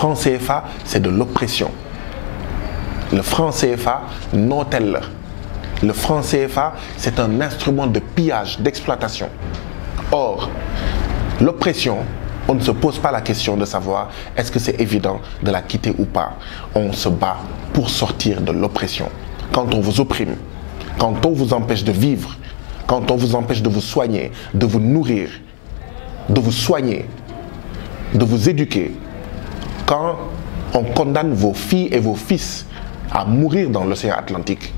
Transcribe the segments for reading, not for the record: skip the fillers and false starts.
franc CFA, c'est de l'oppression. Le franc CFA, nooteel. Le franc CFA, c'est un instrument de pillage, d'exploitation. Or, l'oppression, on ne se pose pas la question de savoir est-ce que c'est évident de la quitter ou pas. On se bat pour sortir de l'oppression. Quand on vous opprime, quand on vous empêche de vivre, quand on vous empêche de vous soigner, de vous nourrir, de vous soigner, de vous éduquer, quand on condamne vos filles et vos fils à mourir dans l'océan Atlantique,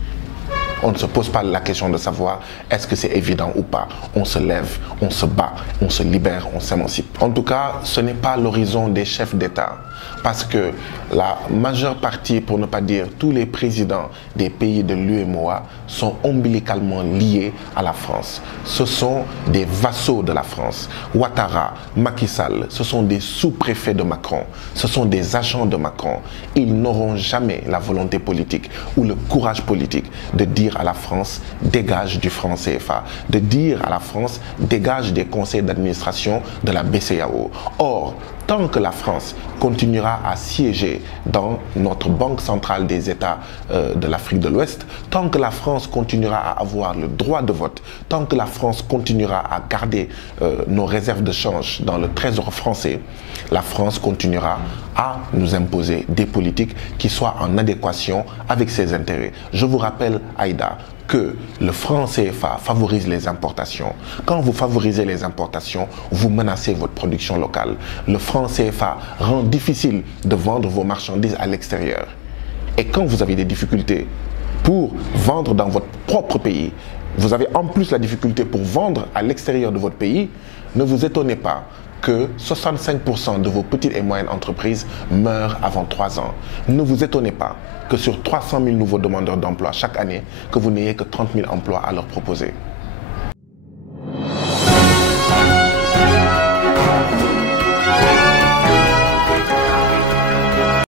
on ne se pose pas la question de savoir est-ce que c'est évident ou pas. On se lève, on se bat, on se libère, on s'émancipe. En tout cas, ce n'est pas l'horizon des chefs d'État. Parce que la majeure partie, pour ne pas dire tous les présidents des pays de l'UEMOA sont ombilicalement liés à la France. Ce sont des vassaux de la France. Ouattara, Macky Sall, ce sont des sous-préfets de Macron. Ce sont des agents de Macron. Ils n'auront jamais la volonté politique ou le courage politique de dire à la France dégage du franc CFA, de dire à la France dégage des conseils d'administration de la BCEAO. Or, tant que la France continuera à siéger dans notre banque centrale des États de l'Afrique de l'Ouest, tant que la France continuera à avoir le droit de vote, tant que la France continuera à garder nos réserves de change dans le trésor français, la France continuera à nous imposer des politiques qui soient en adéquation avec ses intérêts. Je vous rappelle, Aïda, que le franc CFA favorise les importations. Quand vous favorisez les importations, vous menacez votre production locale. Le franc CFA rend difficile de vendre vos marchandises à l'extérieur. Et quand vous avez des difficultés pour vendre dans votre propre pays, vous avez en plus la difficulté pour vendre à l'extérieur de votre pays, ne vous étonnez pas que 65% de vos petites et moyennes entreprises meurent avant 3 ans. Ne vous étonnez pas que sur 300 000 nouveaux demandeurs d'emploi chaque année, que vous n'ayez que 30 000 emplois à leur proposer.